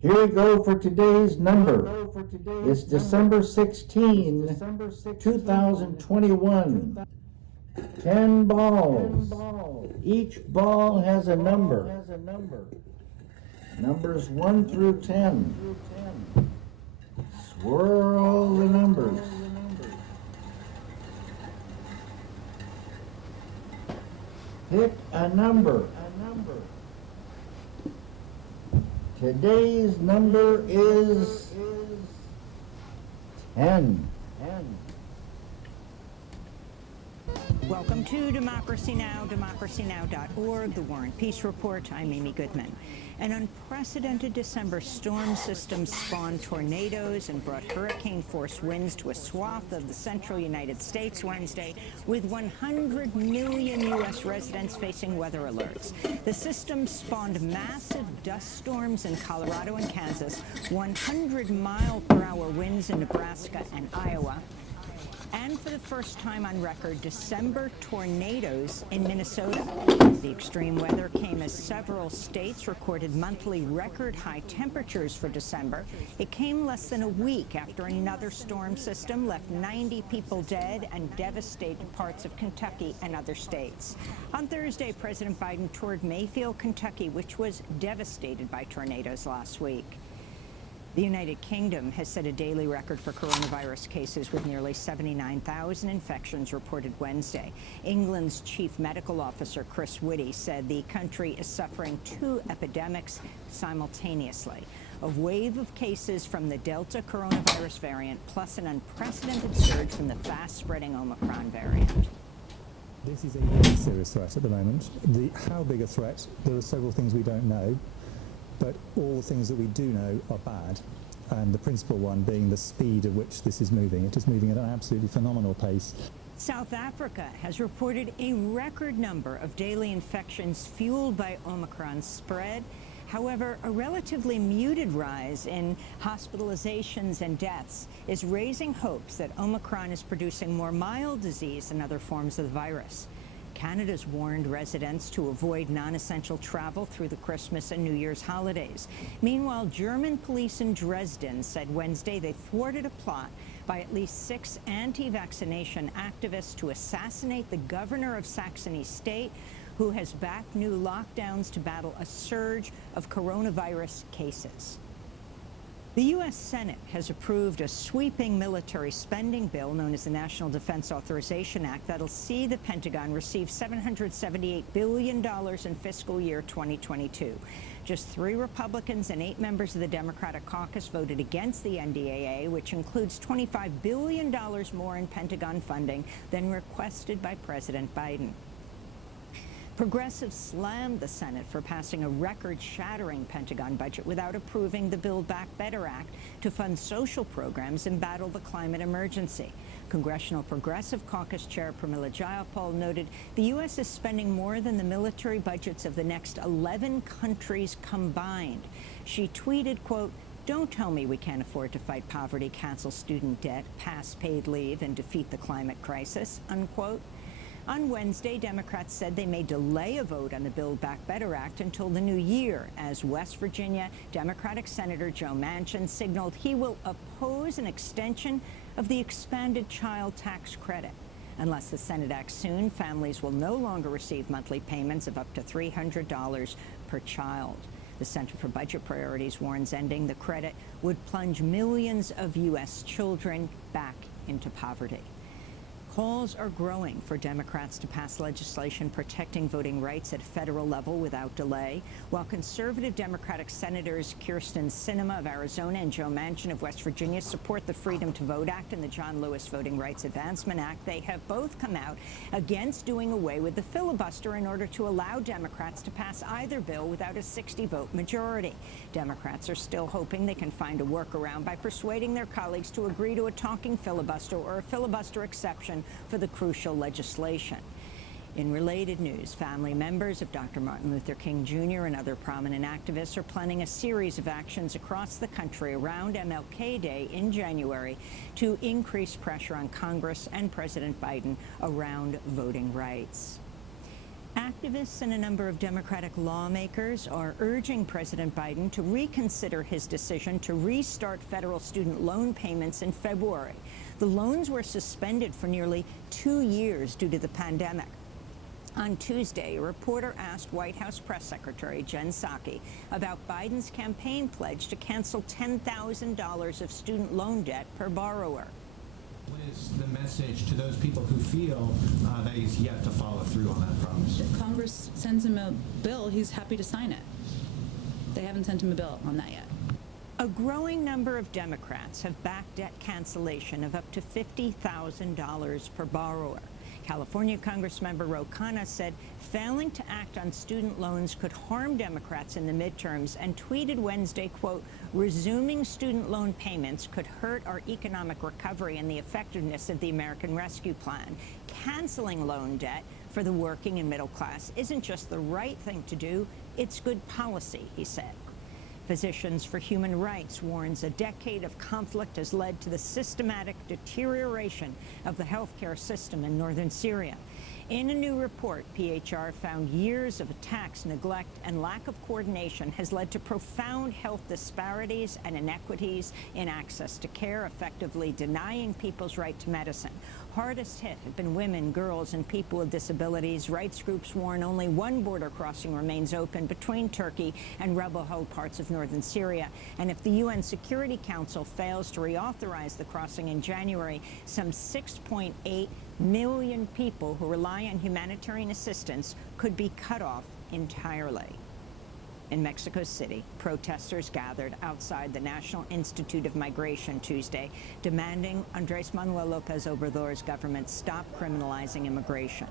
Here we go for today's number. It's December 16, 2021. 10 balls. Each ball has a number. Numbers 1 through 10. Swirl the numbers. Pick a number. Today's number is 10. Welcome to Democracy Now!, democracynow.org, The War and Peace Report. I'm Amy Goodman. An unprecedented December storm system spawned tornadoes and brought hurricane-force winds to a swath of the central United States Wednesday, with 100 million U.S. residents facing weather alerts. The system spawned massive dust storms in Colorado and Kansas, 100-mile-per-hour winds in Nebraska and Iowa, and for the first time on record, December tornadoes in Minnesota. The extreme weather came as several states recorded monthly record high temperatures for December. It came less than a week after another storm system left 90 people dead and devastated parts of Kentucky and other states. On Thursday, President Biden toured Mayfield, Kentucky, which was devastated by tornadoes last week. The United Kingdom has set a daily record for coronavirus cases with nearly 79,000 infections reported Wednesday. England's chief medical officer, Chris Whitty, said the country is suffering two epidemics simultaneously: a wave of cases from the Delta coronavirus variant, plus an unprecedented surge from the fast-spreading Omicron variant. This is a very serious threat at the moment. How big a threat? There are several things we don't know. But all the things that we do know are bad, and the principal one being the speed at which this is moving. It is moving at an absolutely phenomenal pace. South Africa has reported a record number of daily infections fueled by Omicron's spread. However, a relatively muted rise in hospitalizations and deaths is raising hopes that Omicron is producing more mild disease than other forms of the virus. Canada's warned residents to avoid non-essential travel through the Christmas and New Year's holidays. Meanwhile, German police in Dresden said Wednesday they thwarted a plot by at least 6 anti-vaccination activists to assassinate the governor of Saxony State, who has backed new lockdowns to battle a surge of coronavirus cases. The U.S. Senate has approved a sweeping military spending bill known as the National Defense Authorization Act that'll see the Pentagon receive $778 billion in fiscal year 2022. Just 3 Republicans and 8 members of the Democratic caucus voted against the NDAA, which includes $25 billion more in Pentagon funding than requested by President Biden. Progressives slammed the Senate for passing a record-shattering Pentagon budget without approving the Build Back Better Act to fund social programs and battle the climate emergency. Congressional Progressive Caucus Chair Pramila Jayapal noted the U.S. is spending more than the military budgets of the next 11 countries combined. She tweeted, quote, "Don't tell me we can't afford to fight poverty, cancel student debt, pass paid leave, and defeat the climate crisis," unquote. On Wednesday, Democrats said they may delay a vote on the Build Back Better Act until the new year, as West Virginia Democratic Senator Joe Manchin signaled he will oppose an extension of the expanded child tax credit. Unless the Senate acts soon, families will no longer receive monthly payments of up to $300 per child. The Center for Budget Priorities warns ending the credit would plunge millions of U.S. children back into poverty. Calls are growing for Democrats to pass legislation protecting voting rights at federal level without delay. While conservative Democratic Senators Kyrsten Sinema of Arizona and Joe Manchin of West Virginia support the Freedom to Vote Act and the John Lewis Voting Rights Advancement Act, they have both come out against doing away with the filibuster in order to allow Democrats to pass either bill without a 60-vote majority. Democrats are still hoping they can find a workaround by persuading their colleagues to agree to a talking filibuster or a filibuster exception for the crucial legislation. In related news, family members of Dr. Martin Luther King Jr. and other prominent activists are planning a series of actions across the country around MLK Day in January to increase pressure on Congress and President Biden around voting rights. Activists and a number of Democratic lawmakers are urging President Biden to reconsider his decision to restart federal student loan payments in February. The loans were suspended for nearly 2 years due to the pandemic. On Tuesday, a reporter asked White House Press Secretary Jen Psaki about Biden's campaign pledge to cancel $10,000 of student loan debt per borrower. What is the message to those people who feel that he's yet to follow through on that promise? If Congress sends him a bill, he's happy to sign it. They haven't sent him a bill on that yet. A growing number of Democrats have backed debt cancellation of up to $50,000 per borrower. California Congressmember Ro Khanna said failing to act on student loans could harm Democrats in the midterms and tweeted Wednesday, quote, resuming student loan payments could hurt our economic recovery and the effectiveness of the American Rescue Plan. Canceling loan debt for the working and middle class isn't just the right thing to do, it's good policy, he said. Physicians for Human Rights warns a decade of conflict has led to the systematic deterioration of the healthcare system in northern Syria. In a new report, PHR found years of attacks, neglect, and lack of coordination has led to profound health disparities and inequities in access to care, effectively denying people's right to medicine. Hardest hit have been women, girls, and people with disabilities. Rights groups warn only one border crossing remains open between Turkey and rebel-held parts of northern Syria. And if the UN Security Council fails to reauthorize the crossing in January, some 6.8 million people who rely on humanitarian assistance could be cut off entirely. In Mexico City, protesters gathered outside the National Institute of Migration Tuesday, demanding Andrés Manuel López Obrador's government stop criminalizing immigration.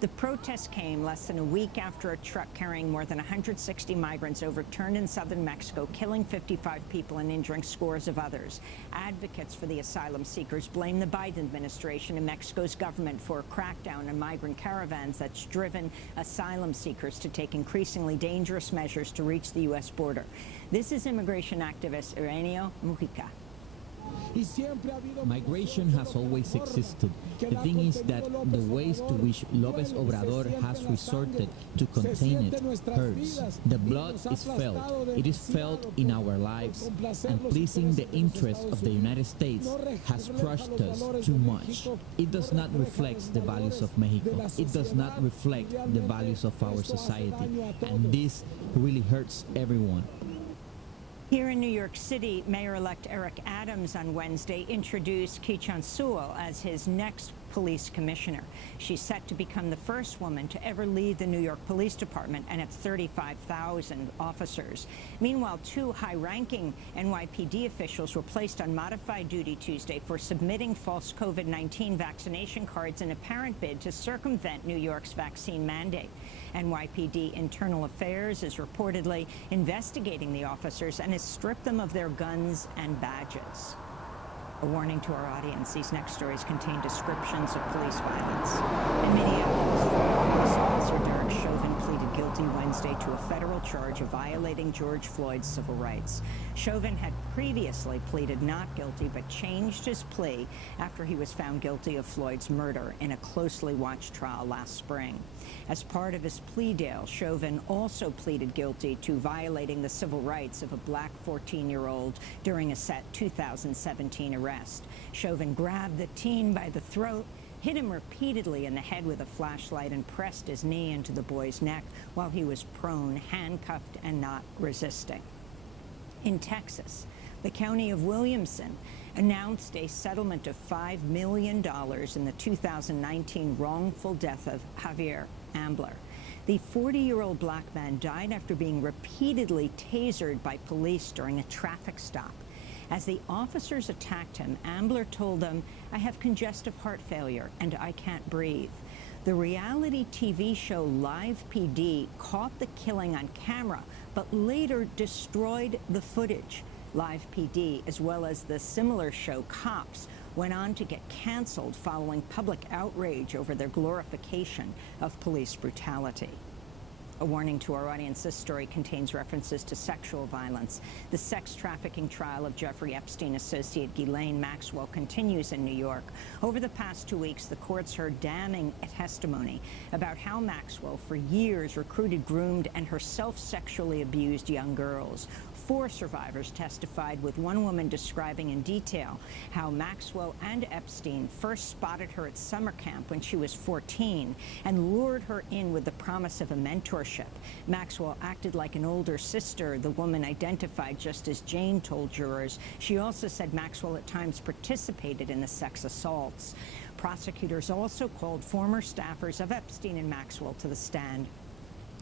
The protest came less than a week after a truck carrying more than 160 migrants overturned in southern Mexico, killing 55 people and injuring scores of others. Advocates for the asylum seekers blame the Biden administration and Mexico's government for a crackdown on migrant caravans that's driven asylum seekers to take increasingly dangerous measures to reach the U.S. border. This is immigration activist Ireneo Mujica. Migration has always existed. The thing is that the ways to which López Obrador has resorted to contain it hurts. The blood is felt. It is felt in our lives, and pleasing the interests of the United States has crushed us too much. It does not reflect the values of Mexico. It does not reflect the values of our society, and this really hurts everyone. Here in New York City, Mayor-elect Eric Adams on Wednesday introduced Keechant Sewell as his next police commissioner. She's set to become the first woman to ever lead the New York Police Department and its 35,000 officers. Meanwhile, two high-ranking NYPD officials were placed on modified duty Tuesday for submitting false COVID-19 vaccination cards in an apparent bid to circumvent New York's vaccine mandate. NYPD Internal Affairs is reportedly investigating the officers and has stripped them of their guns and badges. A warning to our audience, these next stories contain descriptions of police violence. In Minneapolis, police officer Derek Chauvin pleaded guilty Wednesday to a federal charge of violating George Floyd's civil rights. Chauvin had previously pleaded not guilty, but changed his plea after he was found guilty of Floyd's murder in a closely watched trial last spring. As part of his plea deal, Chauvin also pleaded guilty to violating the civil rights of a black 14-year-old during a set 2017 arrest. Chauvin grabbed the teen by the throat, hit him repeatedly in the head with a flashlight, and pressed his knee into the boy's neck while he was prone, handcuffed, and not resisting. In Texas, the county of Williamson announced a settlement of $5 million in the 2019 wrongful death of Javier Ambler. The 40-year-old black man died after being repeatedly tasered by police during a traffic stop. As the officers attacked him, Ambler told them, "I have congestive heart failure and I can't breathe." The reality TV show Live PD caught the killing on camera, but later destroyed the footage. Live PD, as well as the similar show Cops, went on to get canceled following public outrage over their glorification of police brutality. A warning to our audience, this story contains references to sexual violence. The sex trafficking trial of Jeffrey Epstein associate Ghislaine Maxwell continues in New York. Over the past 2 weeks, the courts heard damning testimony about how Maxwell for years recruited, groomed, and herself sexually abused young girls. 4 survivors testified, with one woman describing in detail how Maxwell and Epstein first spotted her at summer camp when she was 14 and lured her in with the promise of a mentorship. Maxwell acted like an older sister, the woman identified just as Jane told jurors. She also said Maxwell at times participated in the sex assaults. Prosecutors also called former staffers of Epstein and Maxwell to the stand,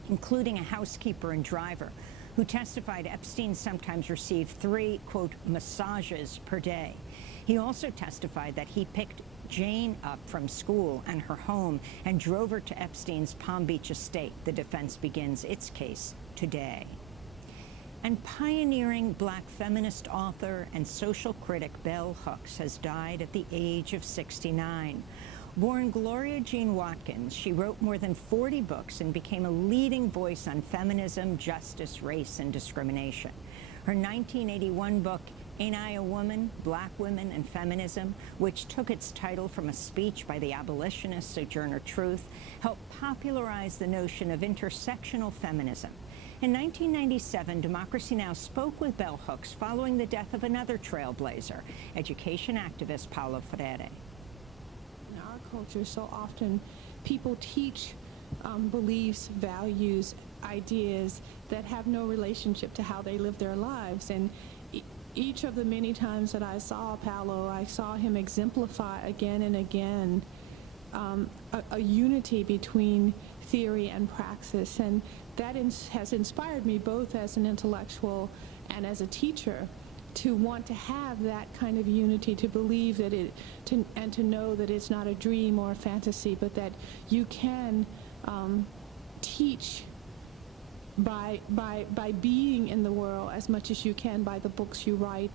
including a housekeeper and driver, who testified Epstein sometimes received 3, quote, massages per day. He also testified that he picked Jane up from school and her home and drove her to Epstein's Palm Beach estate. The defense begins its case today. And pioneering Black feminist author and social critic Bell Hooks has died at the age of 69. Born Gloria Jean Watkins, she wrote more than 40 books and became a leading voice on feminism, justice, race, and discrimination. Her 1981 book, Ain't I a Woman? Black Women and Feminism, which took its title from a speech by the abolitionist Sojourner Truth, helped popularize the notion of intersectional feminism. In 1997, Democracy Now! Spoke with Bell Hooks following the death of another trailblazer, education activist Paulo Freire. In our culture, so often people teach beliefs, values, ideas that have no relationship to how they live their lives. And each of the many times that I saw Paulo, I saw him exemplify again and again a unity between theory and praxis. And that has inspired me both as an intellectual and as a teacher to want to have that kind of unity, to believe that and to know that it's not a dream or a fantasy, but that you can teach by being in the world as much as you can by the books you write.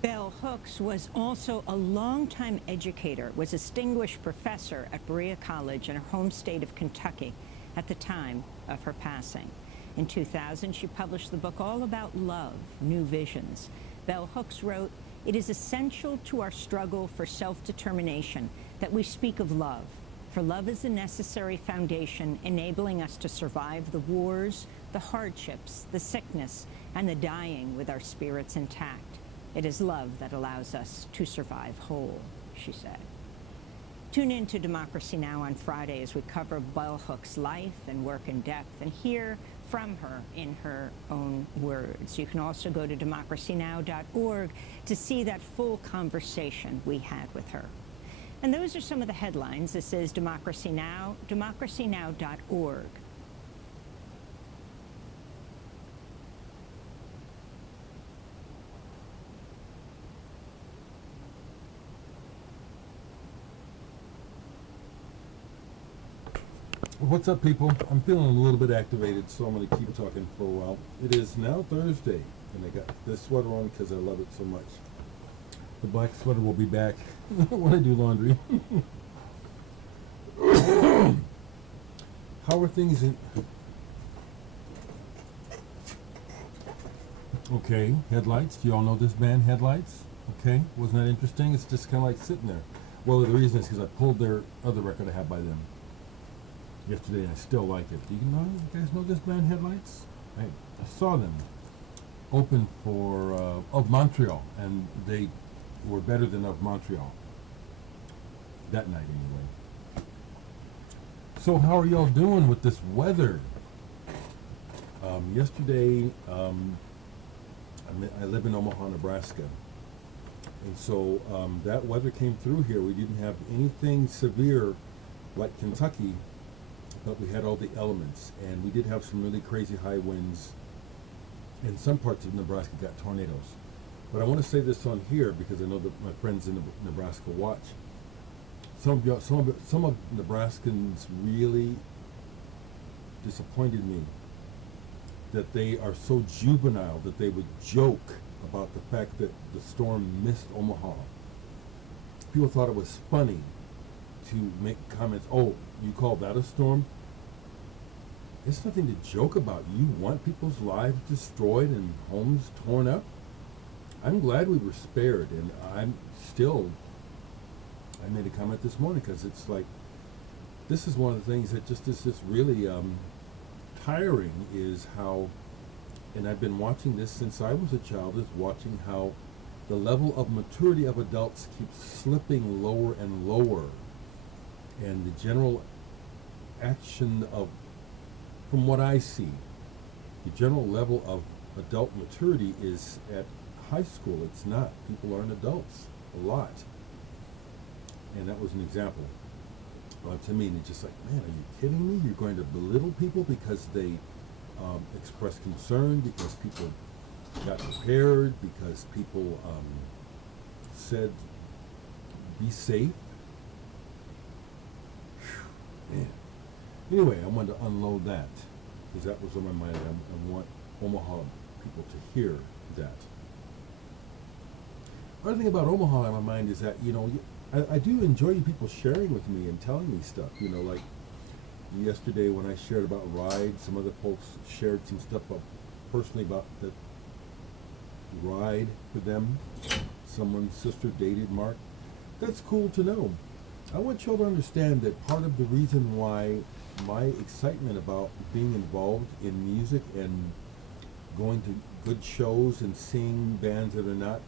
Bell Hooks was also a longtime educator, was a distinguished professor at Berea College in her home state of Kentucky at the time of her passing. In 2000, she published the book All About Love, New Visions. Bell Hooks wrote, "It is essential to our struggle for self-determination that we speak of love, for love is the necessary foundation enabling us to survive the wars, the hardships, the sickness, and the dying with our spirits intact. It is love that allows us to survive whole," she said. Tune in to Democracy Now! On Friday as we cover Bell Hooks' life and work in depth and hear from her in her own words. You can also go to democracynow.org to see that full conversation we had with her. And those are some of the headlines. This is Democracy Now!, democracynow.org. What's up, people? I'm feeling a little bit activated, so I'm going to keep talking for a while. It is now Thursday, and I got this sweater on because I love it so much. The black sweater will be back when I do laundry. How are things in... Okay, Headlights. Do you all know this band, Headlights? Okay, wasn't that interesting? It's just kind of like sitting there. Well, the reason is because I pulled their other record I had by them yesterday, and I still like it. Do you guys know this band, Headlights? I saw them open for Of Montreal, and they were better than Of Montreal that night anyway. So how are y'all doing with this weather? Yesterday, I live in Omaha, Nebraska, and so that weather came through here. We didn't have anything severe like Kentucky, but we had all the elements, and we did have some really crazy high winds, and some parts of Nebraska got tornadoes. But I want to say this on here because I know that my friends in Nebraska watch. Some of Nebraskans really disappointed me that they are so juvenile that they would joke about the fact that the storm missed Omaha. People thought it was funny to make comments, "Oh, you call that a storm?" it's nothing to joke about. You want people's lives destroyed and homes torn up? I'm glad we were spared, and I made a comment this morning because it's like, this is one of the things that just is just really tiring, is how, and I've been watching this since I was a child, is watching how the level of maturity of adults keeps slipping lower and lower, and the general action of, from what I see, the general level of adult maturity is at high school. It's not. People aren't adults a lot. And that was an example. To me, and it's just like, man, are you kidding me? You're going to belittle people because they express concern, because people got prepared, because people said, be safe. Whew, man. Anyway, I wanted to unload that because that was on my mind. I want Omaha people to hear that. Other thing about Omaha on my mind is that, you know, I do enjoy you people sharing with me and telling me stuff. You know, like yesterday when I shared about Ride, some other folks shared some stuff personally about the Ride for them. Someone's sister dated Mark. That's cool to know. I want y'all to understand that part of the reason why my excitement about being involved in music and going to good shows and seeing bands that are not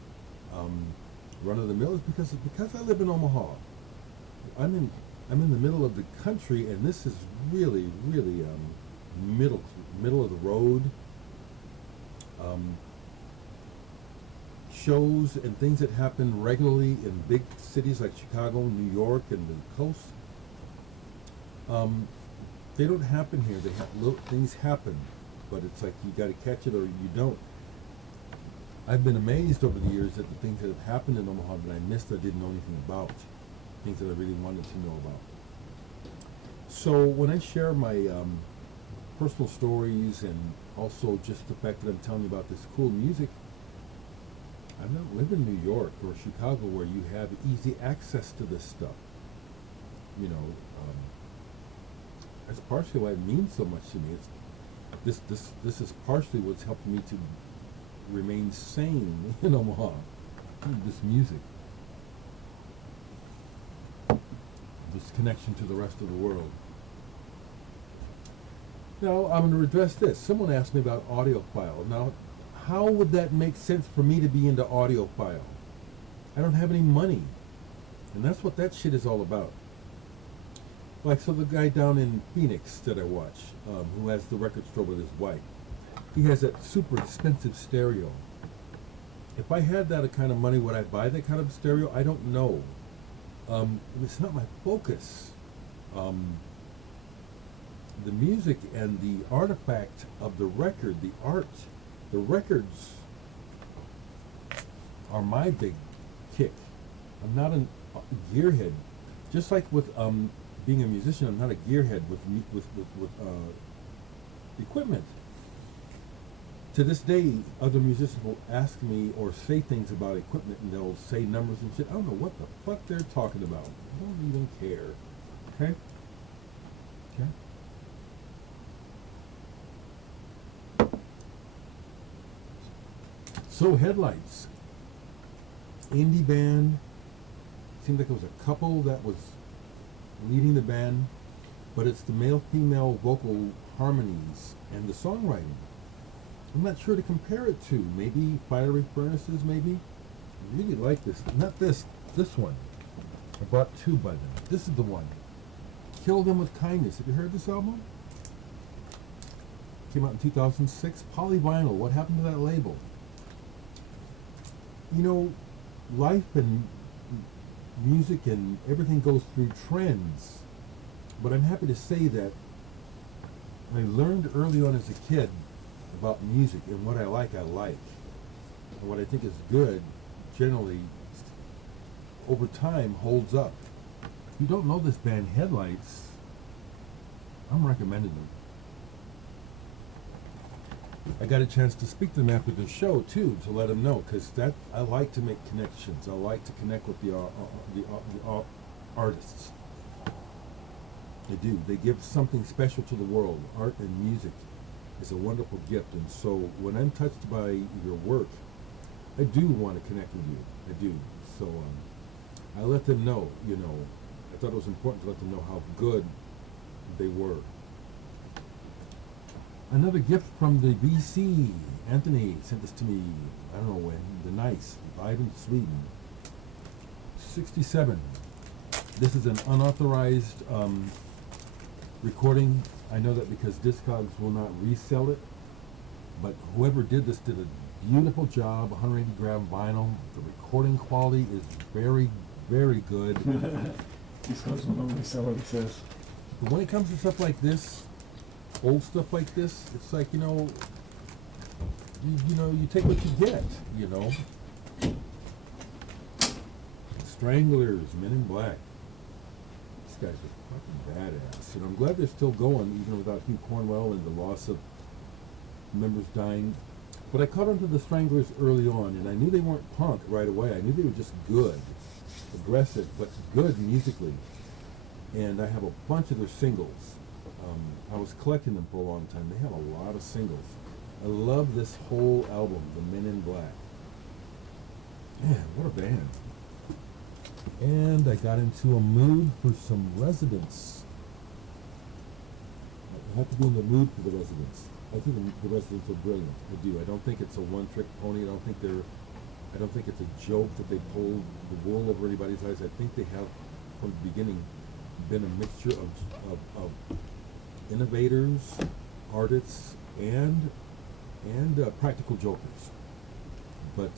run of the mill is because I live in Omaha. I'm in the middle of the country, and this is really middle of the road. Shows and things that happen regularly in big cities like Chicago, New York, and the coast. They don't happen here. Things happen, but it's like you got to catch it or you don't. I've been amazed over the years at the things that have happened in Omaha that I missed, I didn't know anything about, things that I really wanted to know about. So when I share my personal stories and also just the fact that I'm telling you about this cool music, I've not lived in New York or Chicago where you have easy access to this stuff. You know, that's partially why it means so much to me. It's this is partially what's helped me to remain sane in Omaha. This music, this connection to the rest of the world. Now I'm going to address this. Someone asked me about audiophile. Now, how would that make sense for me to be into audiophile? I don't have any money, and that's what that shit is all about. Like, so the guy down in Phoenix that I watch, who has the record store with his wife, he has that super expensive stereo. If I had that kind of money, would I buy that kind of stereo? I don't know. It's not my focus. The music and the artifact of the record, the art, the records are my big kick. I'm not a gearhead. Just like with being a musician, I'm not a gearhead with equipment. To this day, other musicians will ask me or say things about equipment, and they'll say numbers and shit. I don't know what the fuck they're talking about. I don't even care. Okay? Okay? So, headlights. Indie band. Seemed like it was a couple that was leading the band, but it's the male-female vocal harmonies and the songwriting. I'm not sure to compare it to. Maybe Fiery Furnaces, maybe? I really like this. Not this one. I bought two by them. This is the one. Kill Them With Kindness. Have you heard this album? Came out in 2006. Polyvinyl. What happened to that label? You know, life and music and everything goes through trends. But I'm happy to say that I learned early on as a kid about music, and what I like. And what I think is good, generally, over time, holds up. If you don't know this band, Headlights, I'm recommending them. I got a chance to speak to them after the show, too, to let them know, because I like to make connections. I like to connect with the artists. They do. They give something special to the world. Art and music is a wonderful gift, and so when I'm touched by your work, I do want to connect with you. I do. So I let them know, you know, I thought it was important to let them know how good they were. Another gift from the BC. Anthony sent this to me, I don't know when, the nice, live in Sweden. 67. This is an unauthorized recording. I know that because Discogs will not resell it, but whoever did this did a beautiful job. 180 gram vinyl. The recording quality is very, very good. Discogs will not resell it, he says. But when it comes to stuff like this, old stuff like this, it's like, you know, you take what you get, you know. Stranglers, Men in Black. These guys are fucking badass. And I'm glad they're still going, even without Hugh Cornwell and the loss of members dying. But I caught on to the Stranglers early on, and I knew they weren't punk right away. I knew they were just good. Aggressive, but good musically. And I have a bunch of their singles. I was collecting them for a long time. They have a lot of singles. I love this whole album, The Men in Black. Man, what a band. And I got into a mood for some Residents. I have to be in the mood for the Residents. I think the Residents are brilliant. I do. I don't think it's a one-trick pony. I don't think it's a joke that they pulled the wool over anybody's eyes. I think they have, from the beginning, been a mixture of innovators, artists, and practical jokers. But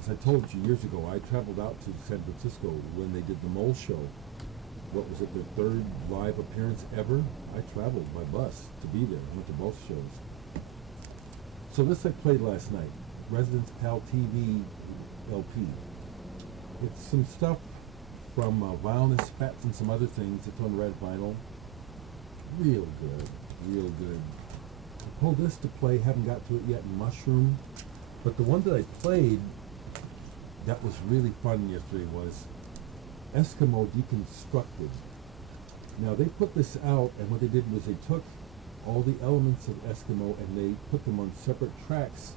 as I told you years ago, I traveled out to San Francisco when they did the Mole Show. What was it, their third live appearance ever? I traveled by bus to be there. I went to both shows. So this I played last night, Residents Pal TV LP. It's some stuff from Violence, Spats, and some other things. It's on red vinyl. Real good, real good. I pulled this to play, haven't got to it yet in Mushroom. But the one that I played that was really fun yesterday was Eskimo Deconstructed. Now they put this out, and what they did was they took all the elements of Eskimo and they put them on separate tracks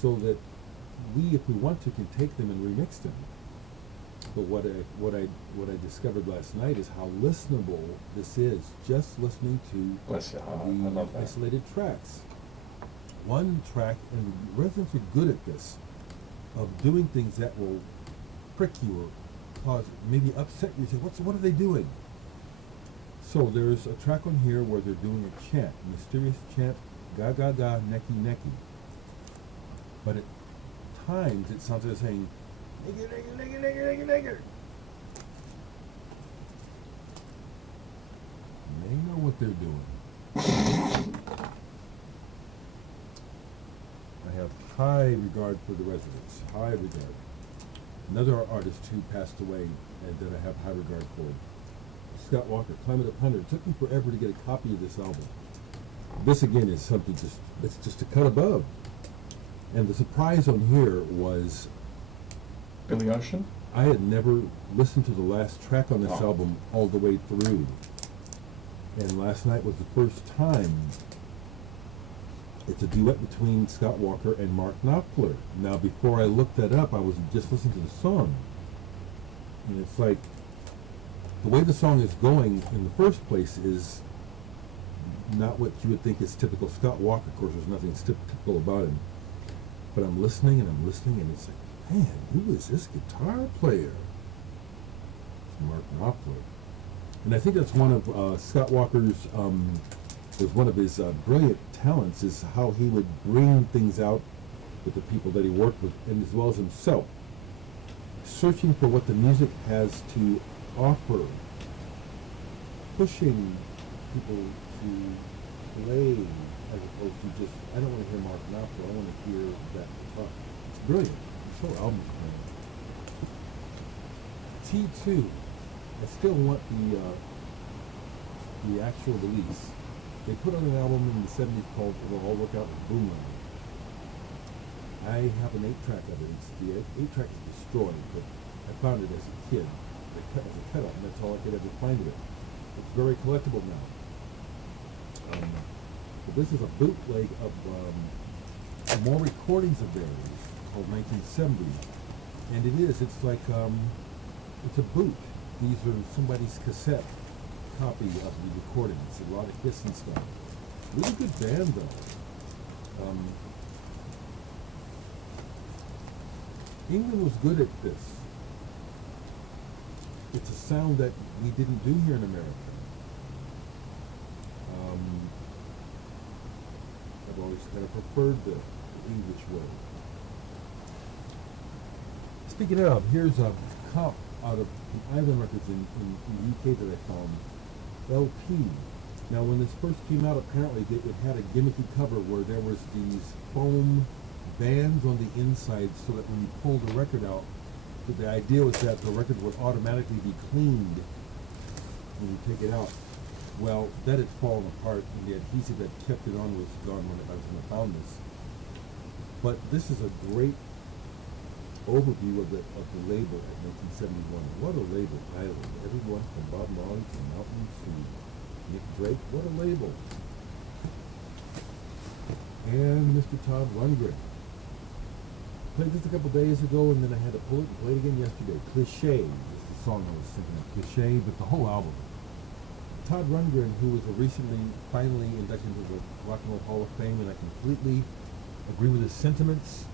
so that we, if we want to, can take them and remix them. But what I discovered last night is how listenable this is, just listening to Bless your heart. I the love that. isolated tracks. One track, and Residents are good at this, of doing things that will prick you or cause, maybe upset you. You say, what are they doing? So there's a track on here where they're doing a chant, a mysterious chant, ga ga ga, neki neki. But at times it sounds like they're saying, nigger, nigger, nigger, nigger, nigger, nigger. They know what they're doing. I have high regard for the Residents, high regard. Another artist who passed away and that I have high regard for, Scott Walker, Climate of 100. It took me forever to get a copy of this album. This again is something it's just a cut above. And the surprise on here was Billy Ocean? I had never listened to the last track on this album all the way through. And last night was the first time. It's a duet between Scott Walker and Mark Knopfler. Now, before I looked that up, I was just listening to the song. And it's like, the way the song is going in the first place is not what you would think is typical Scott Walker. Of course, there's nothing typical about him. But I'm listening, and it's like, man, who is this guitar player? It's Mark Knopfler. And I think that's one of Scott Walker's, was one of his brilliant talents, is how he would bring things out with the people that he worked with, and as well as himself. Searching for what the music has to offer, pushing people to play as opposed to just, I don't want to hear Mark Knopfler, I want to hear that guitar. It's brilliant. This whole album's brilliant. T2, I still want the actual release. They put on an album in the 70s called It'll All Work Out with Boomerang. I have an 8-track of it. The 8-track is destroyed, but I found it as a kid. As a cut-up, and that's all I could ever find of it. It's very collectible now. But this is a bootleg of more recordings of theirs called 1970, and it's like it's a boot. These are somebody's cassette copy of the recordings. A lot of hiss and stuff. Really good band though. England was good at this. It's a sound that we didn't do here in America. I've always kind of preferred the English way. Speaking of, here's a cop out of the Island Records in the UK that I found, LP. Now, when this first came out, apparently it had a gimmicky cover where there was these foam bands on the inside, so that when you pulled the record out, the idea was that the record would automatically be cleaned when you take it out. Well, that had fallen apart, and the adhesive that kept it on was gone when I found this. But this is a great overview of the label at 1971. What a label! Everyone from Bob Marley to Mountain to Nick Drake. What a label! And Mr. Todd Rundgren. Played this a couple days ago, and then I had to pull it and play it again yesterday. Cliché is the song I was thinking of. Cliché, but the whole album. Todd Rundgren, who was finally inducted into the Rock and Roll Hall of Fame, and I completely agree with his sentiments.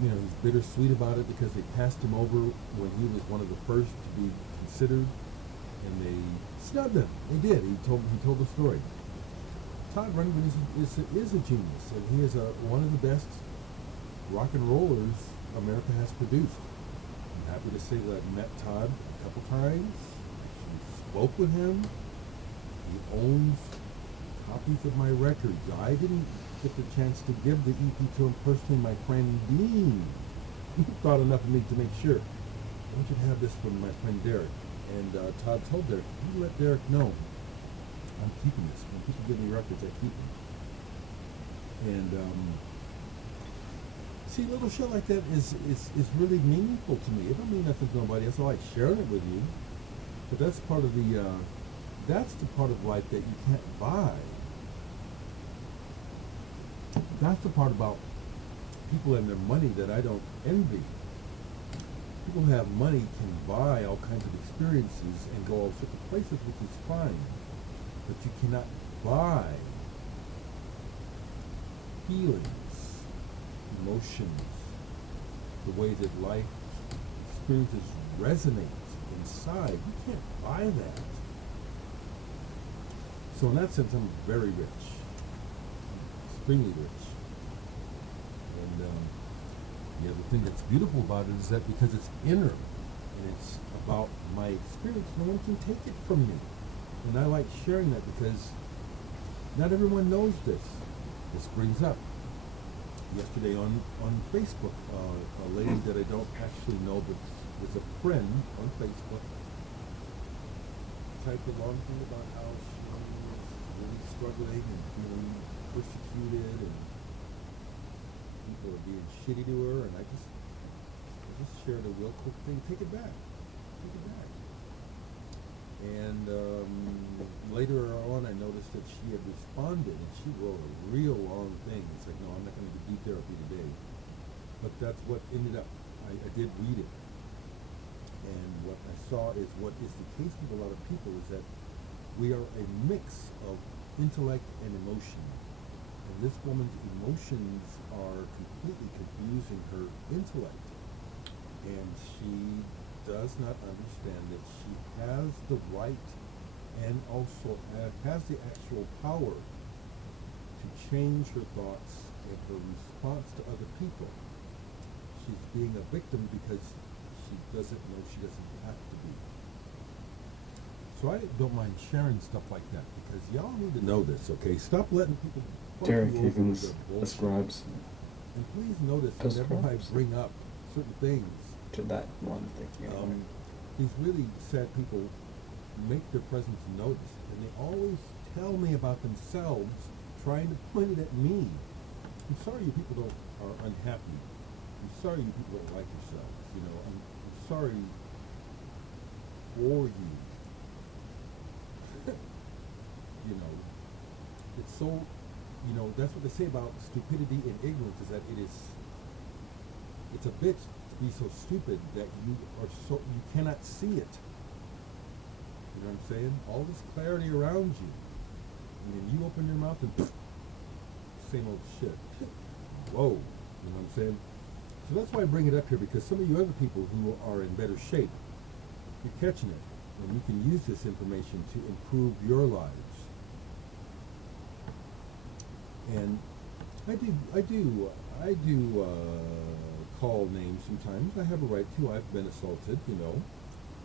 You know, he's bittersweet about it because they passed him over when he was one of the first to be considered, and they snubbed him. They did. He told the story. Todd Rundgren is a genius, and he is one of the best rock and rollers America has produced. I'm happy to say that I've met Todd a couple times. Actually spoke with him. He owns copies of my records. I didn't get the chance to give the EP to him personally. My friend Dean, he thought enough of me to make sure. I want you to have this from my friend Derek. And Todd told Derek, you let Derek know I'm keeping this. When people give me records, I keep them. And see, a little shit like that is really meaningful to me. It don't mean nothing to nobody else. I like sharing it with you. But that's part of that's the part of life that you can't buy. That's the part about people and their money that I don't envy. People who have money can buy all kinds of experiences and go all sorts of places, which is fine. But you cannot buy feelings, emotions, the way that life experiences resonate inside. You can't buy that. So in that sense, I'm very rich, extremely rich. And the other thing that's beautiful about it is that because it's inner and it's about my experience, no one can take it from me. And I like sharing that because not everyone knows this. This brings up yesterday on Facebook, a lady that I don't actually know, but is a friend on Facebook, typed a long thing about how she was really struggling and feeling persecuted, and people are being shitty to her, and I just shared a real quick thing. Take it back. And later on, I noticed that she had responded, and she wrote a real long thing. It's like, no, I'm not going to do therapy today. But that's what ended up. I did read it. And what I saw is what is the case with a lot of people is that we are a mix of intellect and emotion. And this woman's emotions are completely confusing her intellect. And she does not understand that she has the right and also has the actual power to change her thoughts and her response to other people. She's being a victim because she doesn't know she doesn't have to be. So I don't mind sharing stuff like that because y'all need to know this, okay? Stop letting people Derek fuck you over Higgins with their bullshit. ascribes And please notice whenever I Ascribes. bring up certain things, to that one thing. these really sad people make their presence noticed, and they always tell me about themselves, trying to point it at me. I'm sorry you people are unhappy. I'm sorry you people don't like yourselves. You know, I'm sorry for you. you know, it's so, you know, that's what they say about stupidity and ignorance, is that it's a bitch to be so stupid that you cannot see it. You know what I'm saying? All this clarity around you, and then you open your mouth and same old shit. Whoa, you know what I'm saying? So that's why I bring it up here, because some of you other people who are in better shape, you're catching it, and you can use this information to improve your lives. And I do call names sometimes. I have a right to. I've been assaulted, you know.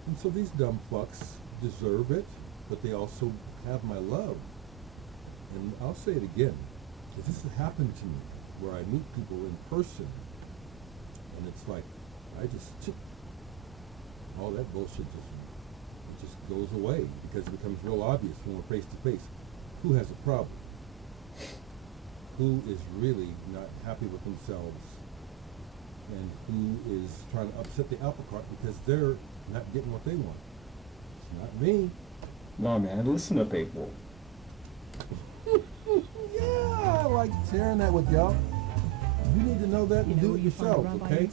And so these dumb fucks deserve it, but they also have my love. And I'll say it again, because this has happened to me, where I meet people in person, and it's like, all that bullshit just goes away, because it becomes real obvious when we're face to face who has a problem, who is really not happy with themselves, and who is trying to upset the apple cart because they're not getting what they want. It's not me. No, man, listen to people. Yeah, I like sharing that with y'all. You need to know that and do it yourself, okay?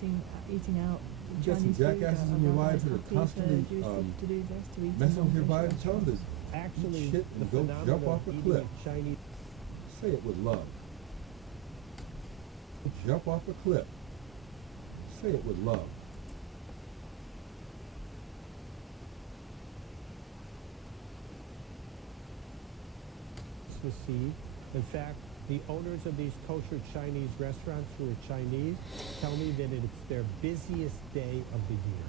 Eating out You got some jackasses in your lives that are constantly messing with your vibe. Tell them to eat shit and go jump off a cliff. Say it with love. Jump off a cliff. Say it with love. Christmas Eve. In fact, the owners of these kosher Chinese restaurants who are Chinese tell me that it's their busiest day of the year.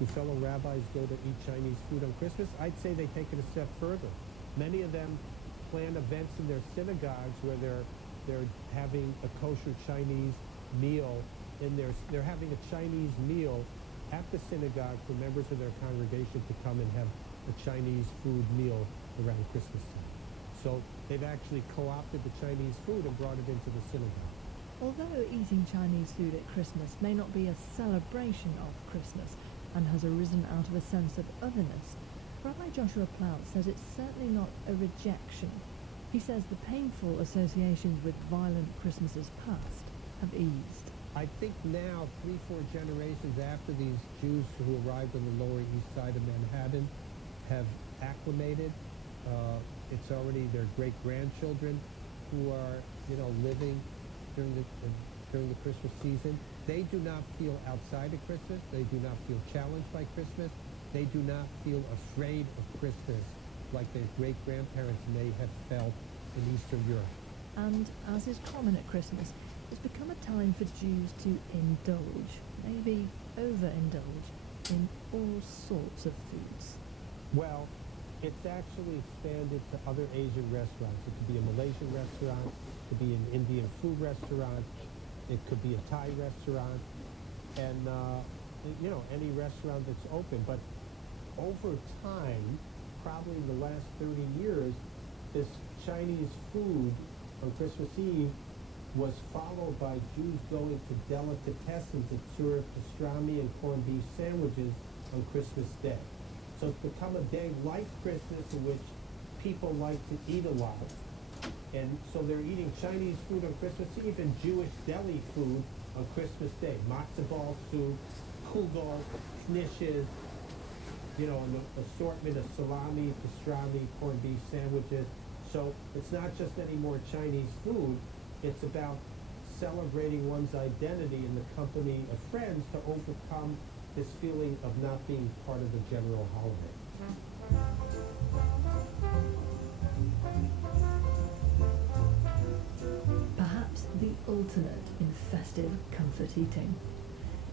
Do fellow rabbis go to eat Chinese food on Christmas? I'd say they take it a step further. Many of them plan events in their synagogues where they're having a kosher Chinese meal they're having a Chinese meal at the synagogue for members of their congregation to come and have a Chinese food meal around Christmas time. So they've actually co-opted the Chinese food and brought it into the synagogue. Although eating Chinese food at Christmas may not be a celebration of Christmas and has arisen out of a sense of otherness, Rabbi Joshua Plout says it's certainly not a rejection. He says the painful associations with violent Christmases past have eased. I think now, 3-4 generations after these Jews who arrived on the Lower East Side of Manhattan have acclimated, it's already their great-grandchildren who are, living during the Christmas season. They do not feel outside of Christmas. They do not feel challenged by Christmas. They do not feel afraid of Christmas like their great-grandparents may have felt in Eastern Europe. And, as is common at Christmas, it's become a time for Jews to indulge, maybe overindulge, in all sorts of foods. Well, it's actually expanded to other Asian restaurants. It could be a Malaysian restaurant, it could be an Indian food restaurant, it could be a Thai restaurant, and, any restaurant that's open. But over time, probably in the last 30 years, this Chinese food on Christmas Eve was followed by Jews going to delicatessens that serve pastrami and corned beef sandwiches on Christmas Day. So it's become a day like Christmas in which people like to eat a lot. And so they're eating Chinese food on Christmas Eve and Jewish deli food on Christmas Day. Matzo ball soup, kugel, knishes, an assortment of salami, pastrami, corned beef sandwiches. So it's not just any more Chinese food. It's about celebrating one's identity in the company of friends to overcome this feeling of not being part of the general holiday. Perhaps the ultimate in festive comfort eating.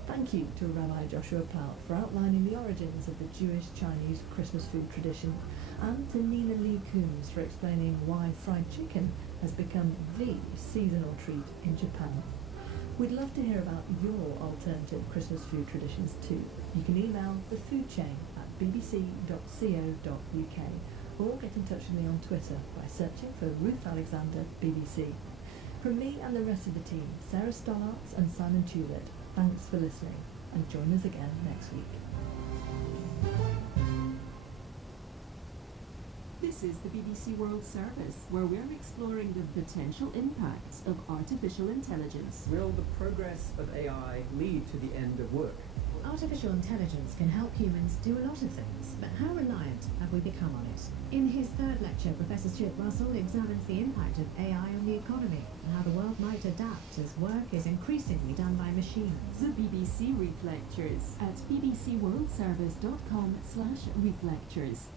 Thank you to Rabbi Joshua Plout for outlining the origins of the Jewish-Chinese Christmas food tradition, and to Nina Lee Coombs for explaining why fried chicken has become the seasonal treat in Japan. We'd love to hear about your alternative Christmas food traditions too. You can email the food chain at bbc.co.uk or get in touch with me on Twitter by searching for Ruth Alexander BBC. From me and the rest of the team, Sarah Stollartz and Simon Tulett, thanks for listening, and join us again next week. This is the BBC World Service, where we're exploring the potential impacts of artificial intelligence. Will the progress of AI lead to the end of work? Artificial intelligence can help humans do a lot of things, but how reliant have we become on it? In his third lecture, Professor Stuart Russell examines the impact of AI on the economy and how the world might adapt as work is increasingly done by machines. The BBC Reef Lectures at bbcworldservice.com/Reef Lectures.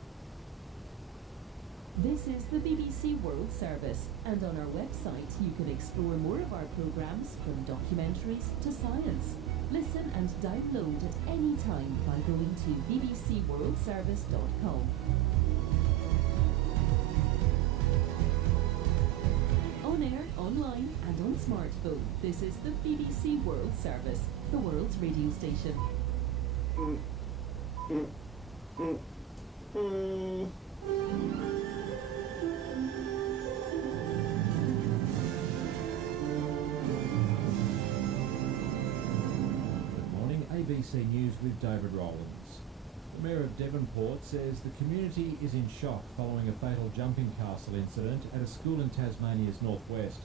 This is the BBC World Service, and on our website you can explore more of our programmes, from documentaries to science. Listen and download at any time by going to bbcworldservice.com. On air, online and on smartphone, this is the BBC World Service, the world's radio station. ABC News with David Rowlands. The Mayor of Devonport says the community is in shock following a fatal jumping castle incident at a school in Tasmania's northwest.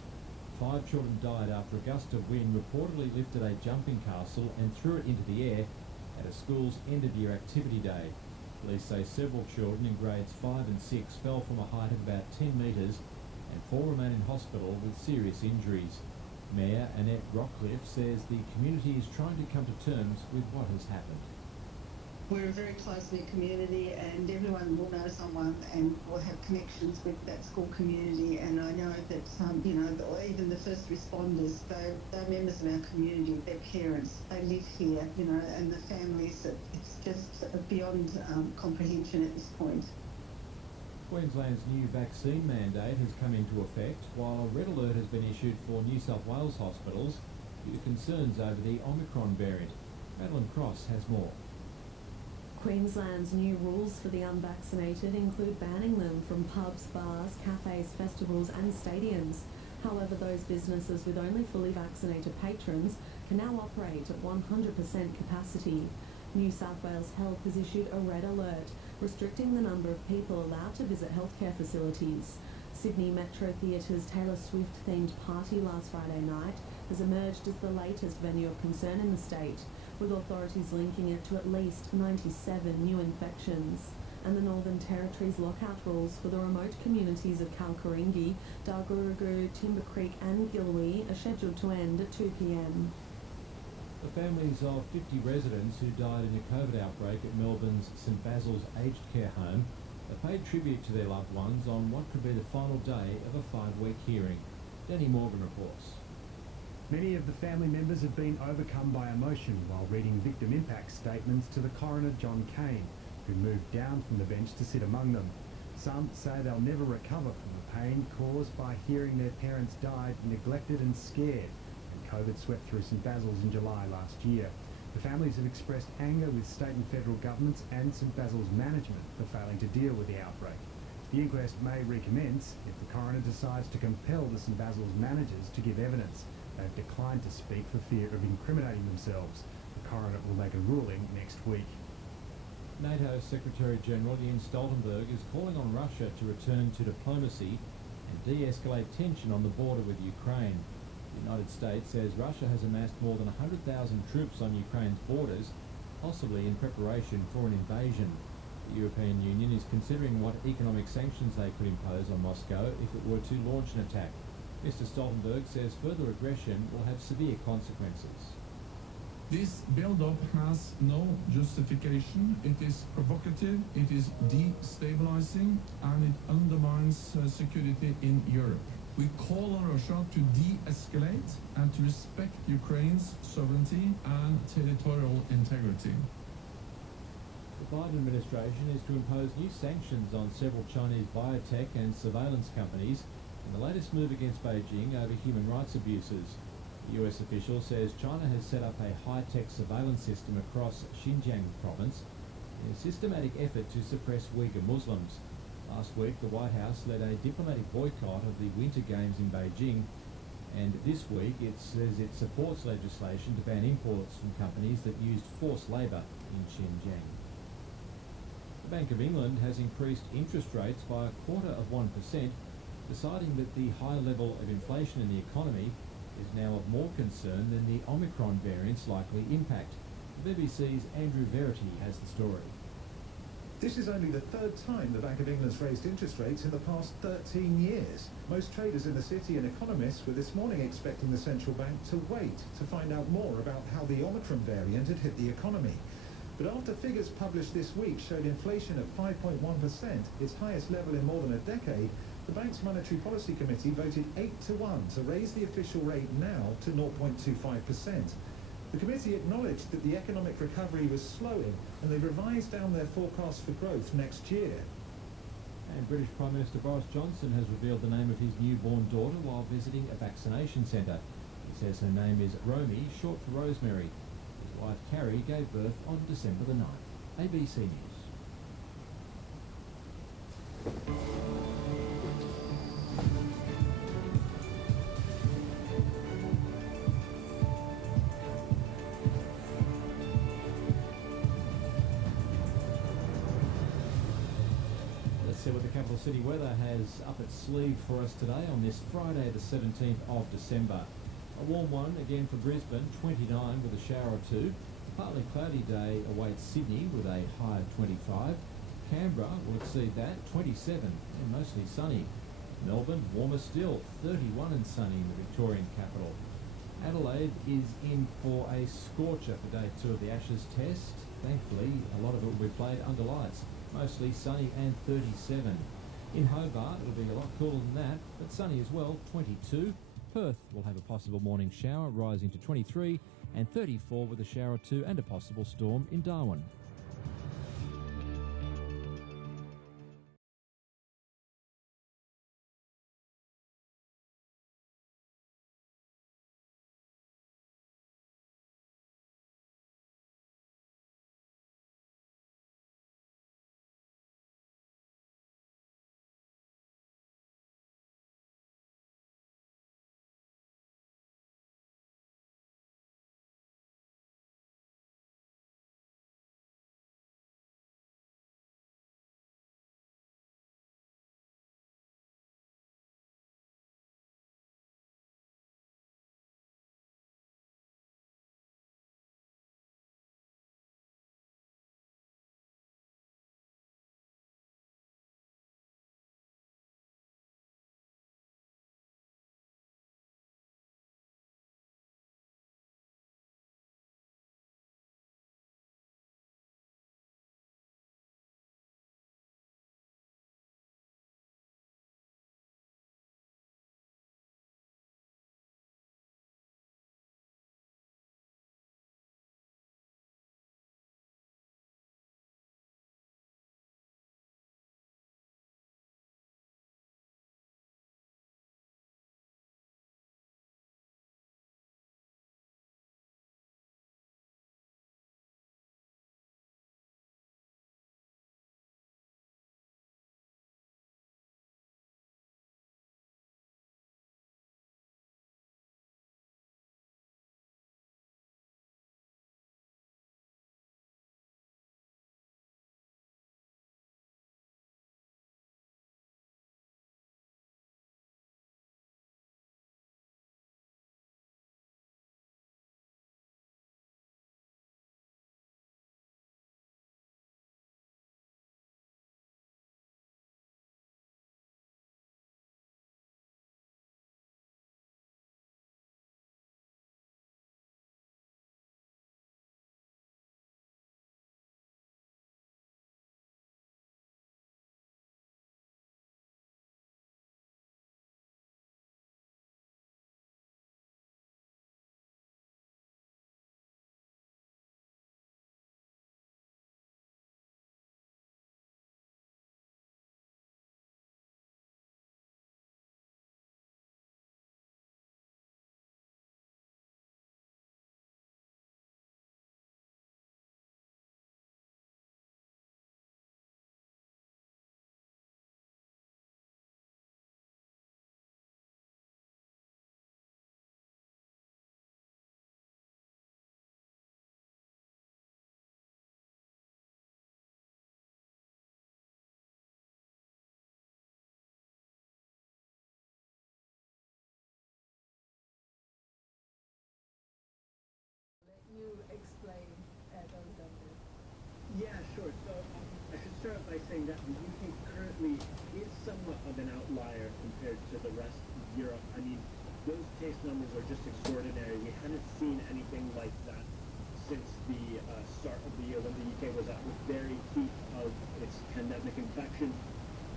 5 children died after a gust of wind reportedly lifted a jumping castle and threw it into the air at a school's end-of-year activity day. Police say several children in grades 5 and 6 fell from a height of about 10 metres and 4 remain in hospital with serious injuries. Mayor Annette Rockcliffe says the community is trying to come to terms with what has happened. We're a very close-knit community, and everyone will know someone and will have connections with that school community. And I know that even the first responders, they're members of our community. Their parents, they live here, and the families. It's just beyond comprehension at this point. Queensland's new vaccine mandate has come into effect, while a red alert has been issued for New South Wales hospitals due to concerns over the Omicron variant. Madeline Cross has more. Queensland's new rules for the unvaccinated include banning them from pubs, bars, cafes, festivals and stadiums. However, those businesses with only fully vaccinated patrons can now operate at 100% capacity. New South Wales Health has issued a red alert, restricting the number of people allowed to visit healthcare facilities. Sydney Metro Theatre's Taylor Swift-themed party last Friday night has emerged as the latest venue of concern in the state, with authorities linking it to at least 97 new infections. And the Northern Territory's lockout rules for the remote communities of Kalkaringi, Dalgurrugu, Timber Creek and Gilwee are scheduled to end at 2 p.m. The families of 50 residents who died in a COVID outbreak at Melbourne's St Basil's Aged Care Home have paid tribute to their loved ones on what could be the final day of a 5-week hearing. Danny Morgan reports. Many of the family members have been overcome by emotion while reading victim impact statements to the coroner John Cain, who moved down from the bench to sit among them. Some say they'll never recover from the pain caused by hearing their parents died neglected and scared. COVID swept through St Basil's in July last year. The families have expressed anger with state and federal governments and St Basil's management for failing to deal with the outbreak. The inquest may recommence if the coroner decides to compel the St Basil's managers to give evidence. They've declined to speak for fear of incriminating themselves. The coroner will make a ruling next week. NATO Secretary-General Jens Stoltenberg is calling on Russia to return to diplomacy and de-escalate tension on the border with Ukraine. The United States says Russia has amassed more than 100,000 troops on Ukraine's borders, possibly in preparation for an invasion. The European Union is considering what economic sanctions they could impose on Moscow if it were to launch an attack. Mr. Stoltenberg says further aggression will have severe consequences. This build-up has no justification. It is provocative, it is destabilizing, and it undermines security in Europe. We call on Russia to de-escalate and to respect Ukraine's sovereignty and territorial integrity. The Biden administration is to impose new sanctions on several Chinese biotech and surveillance companies in the latest move against Beijing over human rights abuses. The US official says China has set up a high-tech surveillance system across Xinjiang province in a systematic effort to suppress Uyghur Muslims. Last week, the White House led a diplomatic boycott of the Winter Games in Beijing, and this week it says it supports legislation to ban imports from companies that used forced labour in Xinjiang. The Bank of England has increased interest rates by 1/4%, deciding that the high level of inflation in the economy is now of more concern than the Omicron variant's likely impact. The BBC's Andrew Verity has the story. This is only the third time the Bank of England's raised interest rates in the past 13 years. Most traders in the city and economists were this morning expecting the central bank to wait to find out more about how the Omicron variant had hit the economy. But after figures published this week showed inflation at 5.1%, its highest level in more than a decade, the bank's Monetary Policy Committee voted 8-1 to raise the official rate now to 0.25%. The committee acknowledged that the economic recovery was slowing, and they revised down their forecast for growth next year. And British Prime Minister Boris Johnson has revealed the name of his newborn daughter while visiting a vaccination centre. He says her name is Romy, short for Rosemary. His wife Carrie gave birth on December the 9th. ABC News. See what the capital city weather has up its sleeve for us today on this Friday the 17th of December. A warm one again for Brisbane, 29 with a shower or two. A partly cloudy day awaits Sydney with a high of 25. Canberra will exceed that, 27 and mostly sunny. Melbourne warmer still, 31 and sunny in the Victorian capital. Adelaide is in for a scorcher for day 2 of the Ashes test. Thankfully, a lot of it will be played under lights. Mostly sunny and 37. In Hobart, it'll be a lot cooler than that, but sunny as well, 22. Perth will have a possible morning shower, rising to 23, and 34 with a shower or two and a possible storm in Darwin. saying that the UK currently is somewhat of an outlier compared to the rest of Europe. I mean, those case numbers are just extraordinary. We haven't seen anything like that since the start of the year when the UK was at the very peak of its pandemic infection.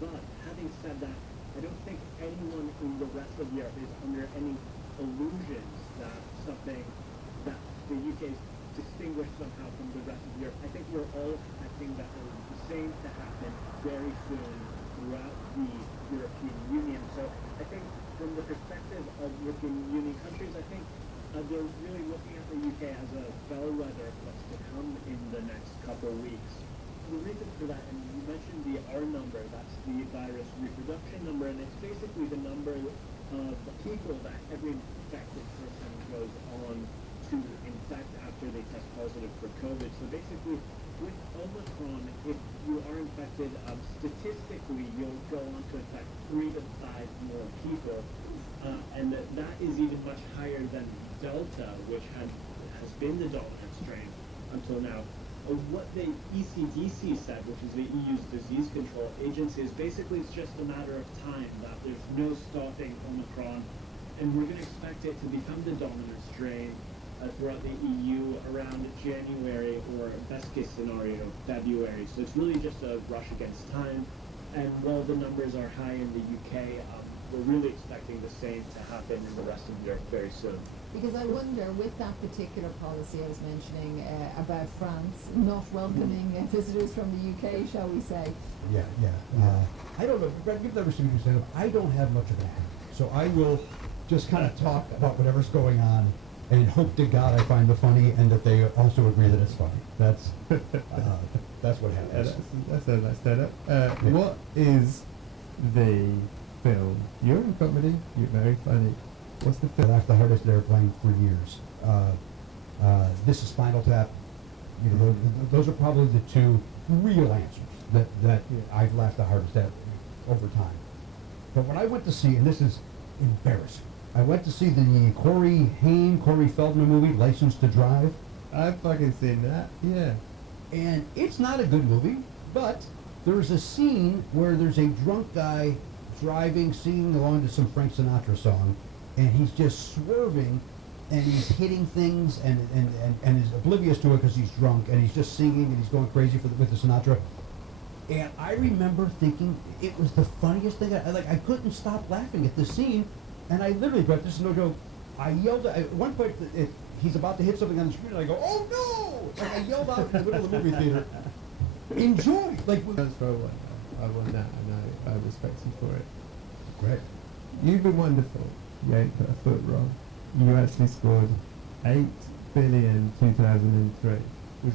But having said that, I don't think anyone in the rest of Europe is under any illusions that something that the UK is distinguished somehow from the rest of Europe. I think we're all expecting that the same to happen very soon throughout the European Union. So I think from the perspective of European Union countries, I think they're really looking at the UK as a bellwether of what's to come in the next couple of weeks. The reason for that, and you mentioned the R number, that's the virus reproduction number, and it's basically the number of people that every infected person goes on to infect after they test positive for COVID. So basically, with Omicron, if you are infected, statistically, you'll go on to infect 3 to 5 more people, and that is even much higher than Delta, which has been the dominant strain until now. What the ECDC said, which is the EU's disease control agency, is basically it's just a matter of time, that there's no stopping Omicron, and we're going to expect it to become the dominant strain throughout the EU around January, or best case scenario, February. So it's really just a rush against time, and while the numbers are high in the UK, we're really expecting the same to happen in the rest of Europe very soon. Because I wonder, with that particular policy I was mentioning about France not welcoming visitors from the UK, shall we say? Yeah. I don't know, Brett, you've never seen me stand up. I don't have much of a hat, so I will just kind of talk about whatever's going on and hope to God I find it funny and that they also agree that it's funny. That's what happens. That's a nice stand up. What is the film? You're in comedy. You're very funny. What's the film? I laughed the hardest at Airplane for years. This is Spinal Tap. You know, those are probably the two real answers that I've laughed the hardest at over time. But when I went to see, and this is embarrassing, I went to see the Corey Feldman movie, License to Drive. I've fucking seen that, yeah. And it's not a good movie, but there's a scene where there's a drunk guy driving, singing along to some Frank Sinatra song, and he's just swerving, and he's hitting things, and is oblivious to it because he's drunk, and he's just singing, and he's going crazy with the Sinatra. And I remember thinking it was the funniest thing. I couldn't stop laughing at this scene, and I literally, Brett, this is no joke, I yelled at one point, he's about to hit something on the screen, and I go, "Oh no!" Like I yelled out in the middle of the movie theater. Enjoy! That's for one. I want that, and I respect you for it. Great. You've been wonderful. You ain't put a foot wrong. You actually scored 8 billion 2003.